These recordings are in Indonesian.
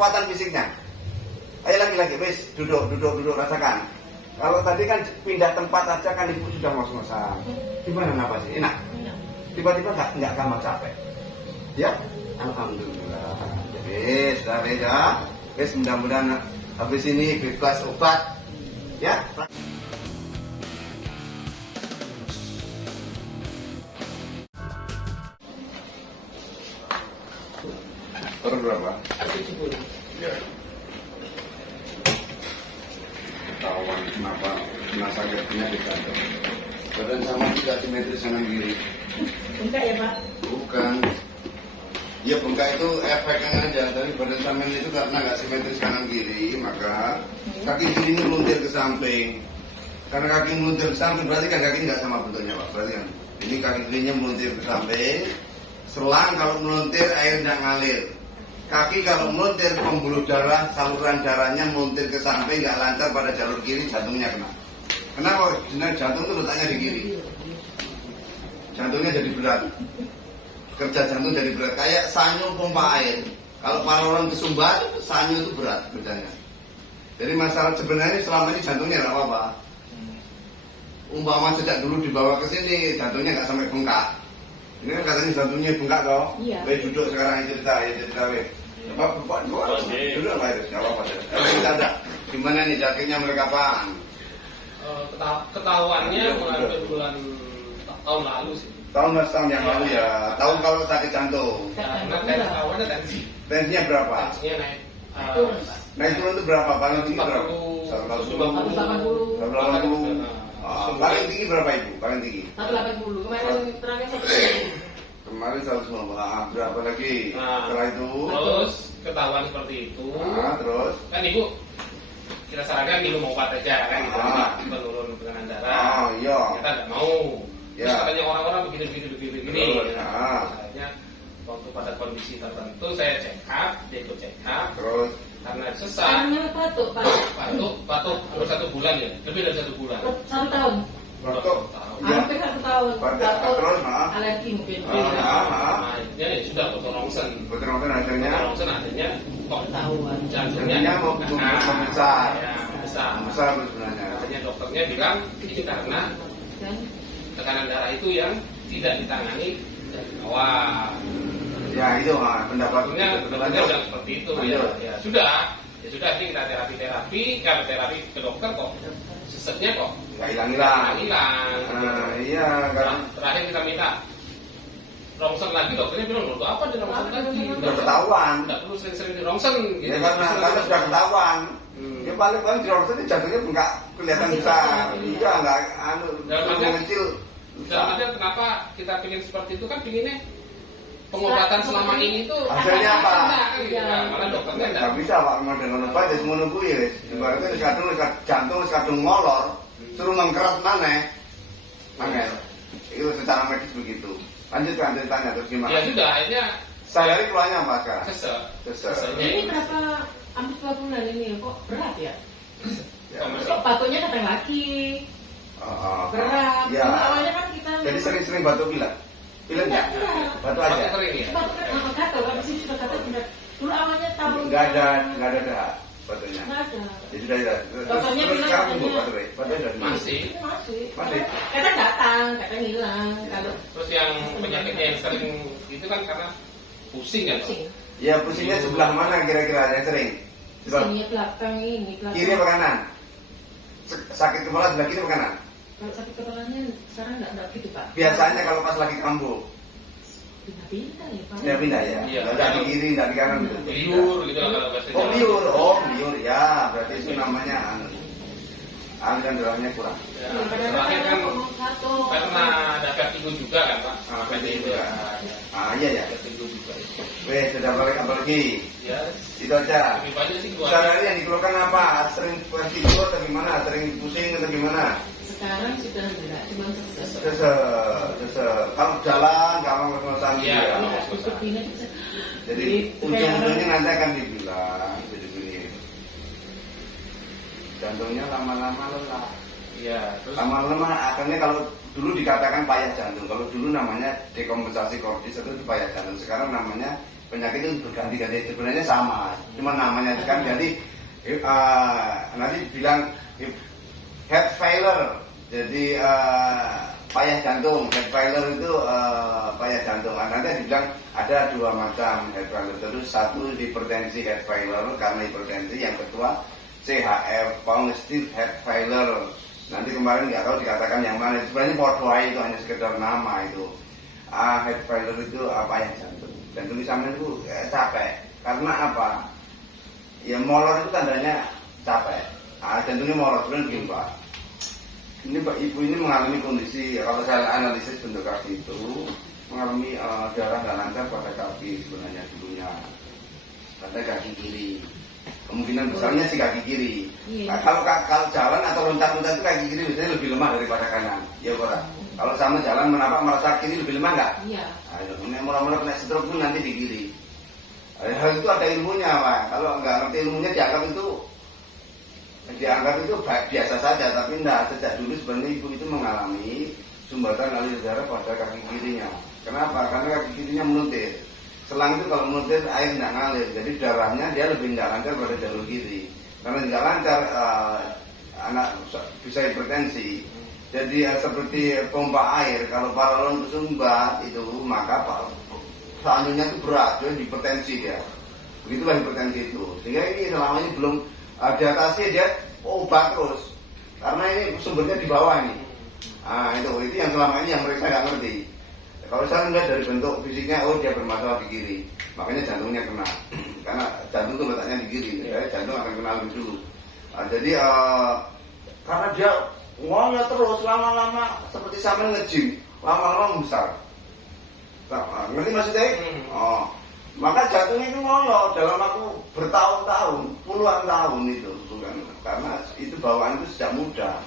kekuatan fisiknya. Ayo lagi, wis, duduk, rasakan. Kalau tadi kan pindah tempat aja kan ibu sudah ngos-ngosan. Gimana napasnya? Enak? Tiba-tiba nggak gampang capek? Ya? Alhamdulillah. Wis, ya. Wis, mudah-mudahan habis ini bebas obat. Ya? Berapa? 70. Ya. Ketahuan kenapa sakitnya di kantor. Badan sama tidak simetris kanan kiri. Bengkak ya Pak? Bukan. Ya bengkak itu efeknya aja. Tapi badan sama itu karena nggak simetris kanan kiri, maka kaki kirinya meluntir ke samping. Karena kaki meluntir ke samping berarti kan kaki nggak sama bentuknya Pak. Berarti kan ini kaki kirinya meluntir ke samping. Selang kalau meluntir air tidak ngalir. Kaki kalau meluntir pembuluh darah, saluran darahnya meluntir ke samping nggak lancar pada jalur kiri, jantungnya kena. Kenapa? Karena jantung itu letaknya di kiri. Jantungnya jadi berat. Kerja jantung jadi berat. Kayak sanyo pompa air. Kalau orang kesumbat, sanyo itu berat kerjanya. Jadi masalah sebenarnya selama ini jantungnya nggak apa-apa. Umpama sejak dulu dibawa ke sini, jantungnya nggak sampai bengkak. Ini kan katanya jantungnya bengkak toh. Iya. Weh duduk sekarang cerita weh. Bapak duduk nggak itu? Nggak apa-apa. Kita ada. Gimana nih jaketnya mulai kapan? Ketahuannya mulai bulan tahun lalu sih. Tahun yang lalu ya. Tahu kalau sakit jantung. Karena ketahuannya tensi. Tensinya berapa? Tensinya naik. Naik turun itu berapa? Paling tinggi berapa? 180. 180. Paling tinggi berapa ibu? Paling tinggi? 180. Kemarin terakhir 180. Kemarin 190. Berapa lagi? Setelah itu? Terus ketahuan seperti itu. Terus? Kan ibu kita sarankan minum obat aja kan gitu. Menurun tekanan darah. Iya. Kita nggak mau. Terus katanya orang-orang begini. Akhirnya waktu pada kondisi tertentu saya check up, dia ikut check up. Terus? Karena sesak. Karena batuk Pak. Batuk baru 1 bulan ya, lebih dari 1 bulan. 1 tahun. Batuk? Hampir 1 tahun. Batuk terus? Alergi mungkin. Nah, ya sudah foto rongsen. Foto rongsen hasilnya? Foto rongsen akhirnya kok Ketahuan. jantungnya membesar. Besar sebenarnya. Akhirnya dokternya bilang ini karena tekanan darah itu yang tidak ditangani dari awal. Ya itu pendapatnya udah seperti itu ya sudah ini kita terapi ke dokter kok seseknya kok nggak hilang. Iya kan. Terakhir kita minta rongsen lagi, dokternya bilang untuk apa di rongsen lagi? Udah ketahuan. Nggak perlu sering-sering di rongsen gitu. Ya karena sudah ketahuan. Ya paling di rongsen ini jantungnya nggak kelihatan besar. Iya nggak mengecil. Dalam artian kenapa kita ingin seperti itu kan pinginnya pengobatan selama ini tuh hasilnya apa? Malah dokternya nggak bisa Pak, mau dengan obat ya semua nunggu ya. Ibaratnya jantung kadung molor, suruh mengkeret mana? Itu secara medis begitu. Lanjutkan ceritanya terus gimana? Ya sudah, akhirnya sehari keluarnya apa sekarang? Sesek. Ini berapa? Hampir 2 bulan ini kok berat ya? Kok batuknya datang lagi? Berat. Ya. Awalnya kan kita. Jadi sering-sering batuk pilek. Pilek ya? Batu aja. Batuk kering ya? Batuk kering, gatal. Habis ini sudah gatal berat. Dulu awalnya tahun. Nggak ada dahak batunya. Nggak ada. Jadi sudah. Dokternya Terus bilang sekarang katanya- tunggu batunya sudah Masih. Masih. Kadang datang, kadang hilang. Kalau Terus yang penyakitnya yang sering itu kan karena pusing kan? pusing. Ya pusingnya sebelah mana kira-kira yang sering? Pusingnya belakang ini. Kiri apa kanan? Sakit kepala sebelah kiri apa kanan? Kalau sakit kepalanya sekarang enggak gitu Pak. Biasanya kalau pas lagi kambuh, Pindah ya Pak. ya pindah ya. Iya. Tidak di kiri, tidak di kanan gitu. Liur gitu lah kalau bahasa Jawa. Liur ya. Berarti itu namanya aliran darahnya kurang. Ya, terakhir kan karena ada vertigo juga kan Pak? Vertigo Vertigo juga. ya. Iya ya. Vertigo juga. Weh, sudah balik apa lagi? Ya, Itu aja. lebih banyak sih gua. Sehari yang dikeluarkan apa? Sering vertigo atau gimana? Sering pusing atau gimana? Sekarang sudah enggak, cuma sesek. Kalau jalan gampang ngos-ngosan gitu Iya, ya. Untuk ini bisa. Jadi ujung-ujungnya nanti akan dibilang jadi begini. Jantungnya lama-lama lelah. Iya, terus Lama-lama akhirnya kalau dulu dikatakan payah jantung. Kalau dulu namanya dekompensasi kordis itu payah jantung. Sekarang namanya penyakit itu berganti-ganti, sebenarnya sama, cuma namanya itu kan jadi nanti bilang heart failure, jadi payah jantung. Heart failure itu payah jantung. Nanti dibilang ada dua macam heart failure, terus satu hipertensi heart failure karena hipertensi, yang kedua CHF congestive heart failure. Nanti kemarin nggak tahu dikatakan yang mana, sebenarnya podo itu hanya sekedar nama itu. Heart failure itu payah jantung, dan tulisannya itu capek. Karena apa? Ya molor itu tandanya capek. Jantungnya molor, sebenarnya begini Pak. Ini Pak Ibu ini mengalami kondisi, kalau saya analisis bentuk kaki itu mengalami darah dan lancar pada kaki sebenarnya dulunya, pada kaki kiri. Kemungkinan besarnya sih kaki kiri. Nah, kalau jalan atau loncat-loncat itu kaki kiri biasanya lebih lemah daripada kanan. Ya Pak. Kalau sama jalan merasa kiri lebih lemah nggak? Iya. Nah, mula-mula kena stroke pun nanti di kiri. Hal itu ada ilmunya Pak. Kalau nggak ngerti ilmunya dianggap itu biasa saja, tapi enggak. Sejak dulu sebenarnya ibu itu mengalami sumbatan alir darah pada kaki kirinya. Kenapa? Karena kaki kirinya meluntir. Selang itu kalau meluntir air tidak ngalir, jadi darahnya dia lebih tidak lancar pada jalur kiri. Karena tidak lancar, anak bisa hipertensi. Jadi seperti pompa air, kalau paralon tersumbat itu maka selanjutnya itu berat, jadi hipertensi dia. Begitulah hipertensi itu. Sehingga ini selama ini belum diatasi, dia obat terus. Karena ini sumbernya di bawah ini. Itu yang selama ini yang mereka nggak ngerti. Kalau saya melihat dari bentuk fisiknya, dia bermasalah di kiri, makanya jantungnya kena. Karena jantung itu letaknya di kiri, jantung akan kena lebih dulu. Jadi karena dia ngoyo terus lama-lama seperti sampai nge-gym, lama-lama membesar. Ngerti maksudnya? Maka jantungnya itu ngoyo dalam waktu bertahun-tahun, puluhan tahun itu, bukan? Karena itu bawaan itu sejak muda.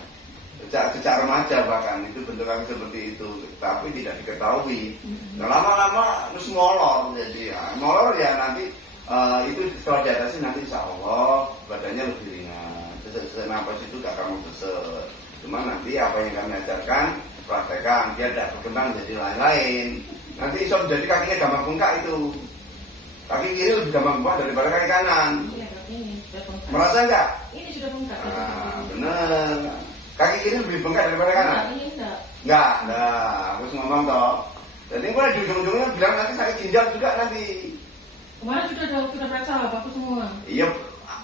Sejak remaja bahkan itu bentuk kaki seperti itu, tapi tidak diketahui. Nah, lama-lama terus molor, jadi molor ya nanti itu setelah diatasi nanti insya Allah badannya lebih ringan. Sesak nafas itu gak kamu sesak. Cuma nanti apa yang kami ajarkan praktekkan, dia tidak berkembang jadi lain-lain. Nanti insya Allah jadi kakinya gampang bengkak itu. Kaki kiri lebih gampang bengkak daripada kaki kanan. Merasa enggak? Ini sudah bengkak. Benar. Kaki kiri lebih bengkak daripada kanan? Enggak. Aku ngomong toh. Jadi gue di ujung-ujungnya bilang nanti sakit ginjal juga nanti. Kemarin sudah periksa bagus semua. Iya,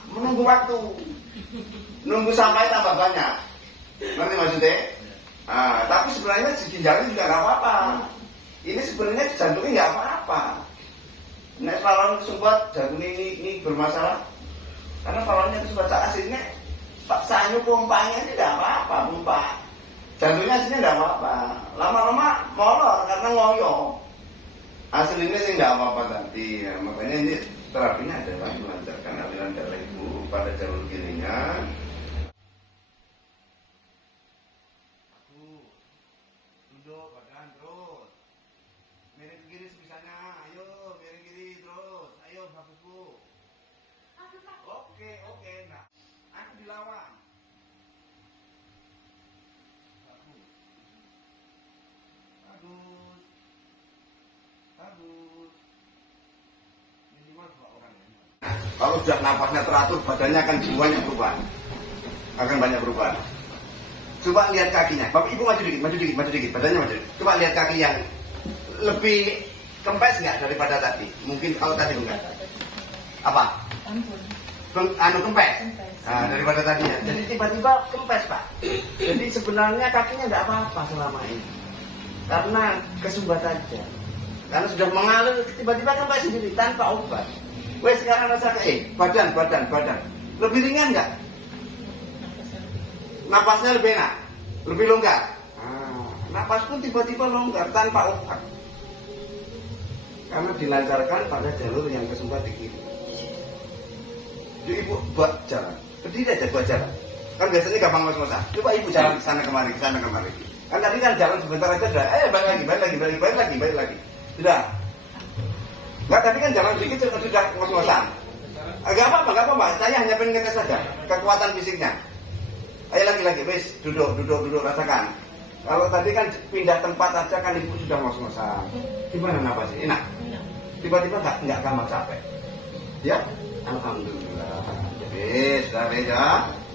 menunggu waktu. Nunggu sampai tambah banyak. Nanti maksudnya? Tapi sebenarnya si ginjalnya juga nggak apa-apa. Ini sebenarnya jantungnya nggak apa-apa. Nek falon kesumbat jantung ini bermasalah. Karena falonnya kesumbat aslinya Pak Sanyu pompanya ini tidak apa-apa, pompa. Jantungnya aslinya tidak apa-apa. Lama-lama molor karena ngoyo. Aslinya sih tidak apa-apa tadi. Ya, makanya ini terapinya adalah melancarkan aliran darah ibu pada jalur kirinya. Aku duduk badan terus. Miring kiri sebisanya. Ayo miring kiri terus. Ayo bagus Bu. Oke. Nah. Aku dilawan. Bagus. Minimal 2 orang. Kalau sudah nafasnya teratur, badannya akan semuanya berubah. Akan banyak berubah. Coba lihat kakinya. Bapak Ibu maju dikit. Badannya maju. Coba lihat kaki yang lebih kempes nggak daripada tadi? Mungkin kalau tadi enggak. Apa? Kempes. Nah, daripada tadinya. Jadi tiba-tiba kempes Pak. Jadi sebenarnya kakinya nggak apa-apa selama ini. Karena kesumbat aja. Karena sudah mengalir tiba-tiba kempes sendiri tanpa obat. Wes sekarang rasa badan. Lebih ringan nggak? Napasnya lebih enak, lebih longgar. Napas pun tiba-tiba longgar tanpa obat. Karena dilancarkan pada jalur yang kesumbat di kiri. Jadi Ibu buat jalan. Berdiri aja buat jalan. Kan biasanya gampang ngos-ngosan. Coba Ibu jalan ke sana kemari. Kan tadi kan jalan sebentar aja udah. Balik lagi. Sudah. Enggak, tadi kan jalan sedikit sudah ngos-ngosan. Enggak apa-apa. Saya hanya pengen ngetes saja kekuatan fisiknya. Ayo lagi. Wes, duduk rasakan. Kalau tadi kan pindah tempat aja kan Ibu sudah ngos-ngosan. Gimana napasnya? Enak. tiba-tiba nggak gampang capek. Ya, alhamdulillah. Jadi sudah beda.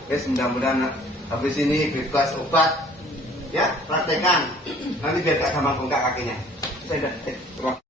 Guys, mudah-mudahan habis ini bebas obat. Ya, praktekan. Nanti biar gak gampang bengkak kakinya. Saya udah.